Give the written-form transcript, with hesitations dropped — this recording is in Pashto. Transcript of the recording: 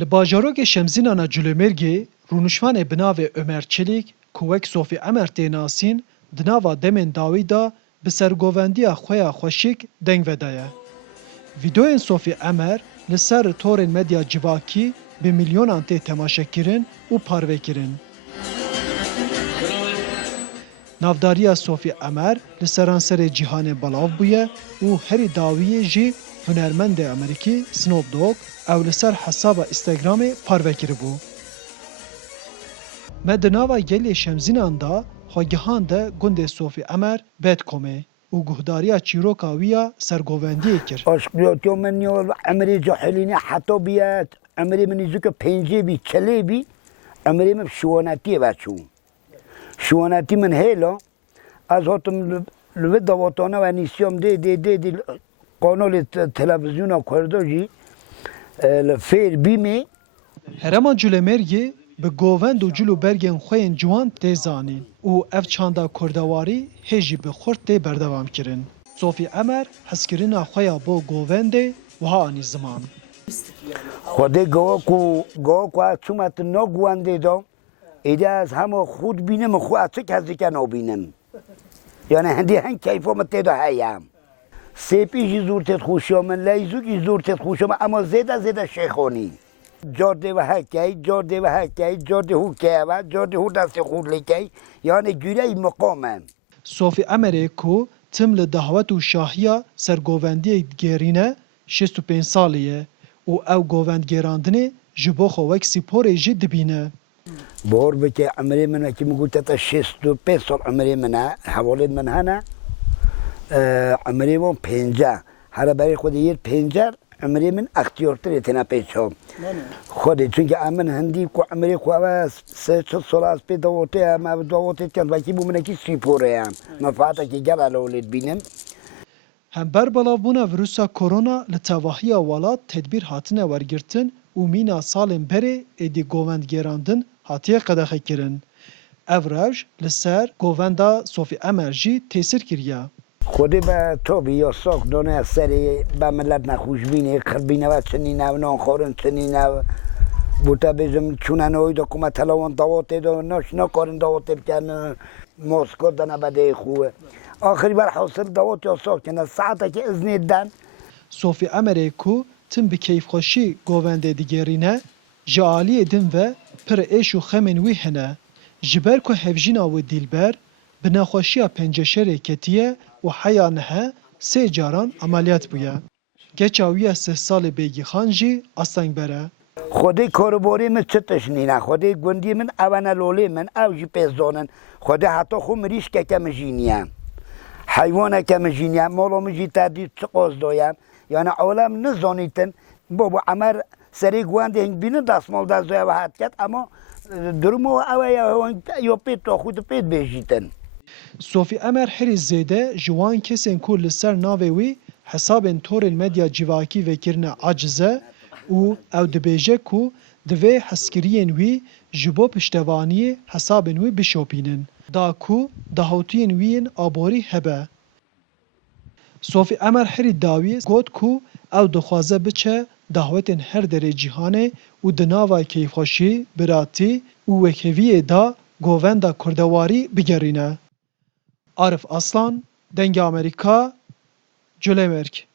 Li bajarokê Şemzînana Culêmergê, rûnişvanê bi navê Ömer Çelik ku wek Sofî Emer tê nasîn, di nava demên dawî de bi sergovendiya xwe ya xweşik deng vedaye. Vîdeoyên Sofî Emer li ser torên medya civakî bi milyonan tê temaşekirin û parvekirin. Navdariya Sofî Emer li seranserê cîhanê belav bûye û herî dawiyê jî hunermendê Amerîkî Snoop Dogg ew li ser hesaba Instagramê parvekiribû. Me di nava gelê Şemzînan da xwegihan de gundê Sofî Emer Bedcomê û guhdariya çîroka wî ya sergovendiyê kir. Aşkıyatyo men yol emri cahilini hatta biyat emri men izuke penci bi çele bi emri men şuanati vaçu. Şuanati men hela az hatum lüve davatana ve nisyam de kanal televizyona kurdoji fer bimi Herema Culêmergê bi govend û cil û bergên xwe yên ciwan tê zanîn û ev çanda kurdewarî hê jî bi xurt tê berdewam kirin. Sofî Emer hezkirina xwe ya bo govendê wiha anî ziman. خودی گواه کو چومت نگوانده دام ایده از همه خود بینم خو اچه کسی که نبینم یعنی هندی هنگ کیفام تیدا هیم سپیجی زورتت خوشیم لیزوکی زورتت خوشیم اما زیده شیخانی جارده و هکی جارده هو که و جارده هو دست خود لیکی یعنی گیره مقامم Sofî Emerê ku tim li daxwet û şahiya sergovendiyê gerîne 65 salî ye û ew govendgerandinê ji bo xwe wek sporê jî dibîne. بار بکه عمری من که میگوید تا 65 سال عمری منه حوالید من هنه عمری من 50 هر برای خود یه 50 عمری من اختیارتره تنها پیشم خودی چون که امن هندی کو عمری خو از 3 سال از پی دوته هم دوته کند وکی بو من کی سپوره هم مفاتا که گل اولید بینم Hem ber belavbûna vîrusa korona li tevahiya welat tedbîr hatine wergirtin û mîna salên berê êdî govendgerandin hatiye qedexekirin. Ev rewş li ser govenda Sofî Emer jî têsîr kiriye. خودی به تو بیا ساک دونه سری به ملت نخوش بینی خربینه و چنین نو نانخورن چنین نو بوتا بیزم چونن اوی دا کمه تلاوان دواته دا ناشنا کارن دواته بکن موسکو دنه بده خوبه آخری بر حاصل دواته یا ساک کنه ساعته که ازنی دن Sofî Emerê ku tim bi keyfxweşî govendê digerîne, ji aliyê din ve pir êş û xemên wî hene. Ji ber ku hevjîna wî dîlber, bi nexweşiya penceşerê ketiye û heya nihe 3 caran ameliyat bûye. Geça wî ya 3 salê bêgîxan jî astengber e. خودی کارباری من چه تشنینه خودی گندی من اوانه لولی من او جی پیزدانن خودی حتی خو مریش که کم جینیم حیوانه کم جینیم مالو مجی تردید چه قاز دایم یعنی عالم نزانیتن بابا عمر سری گوانده هنگ بینه دستمال دست دویه و حد کرد اما درمو اوه یا پید تا خود پید بیجیتن Sofî Emer herî zêde ji wan kesên ku li ser navê wî hesabên torên medya civakî vekirine acize û ew dibêje ku divê hezkiriyên wî ji bo piştevaniyê hesabên wî bişopînin, da ku dahotiyên wî yên aborî hebe. Sofî Emer herî dawî got ku ew dixwaze biçe dahwetên her derê cîhanê û di nava keyfxweşî, biratî û wekheviyê da govenda kurdewarî bigerîne. Arif Aslan, Dengê Amerîka, Culêmerg.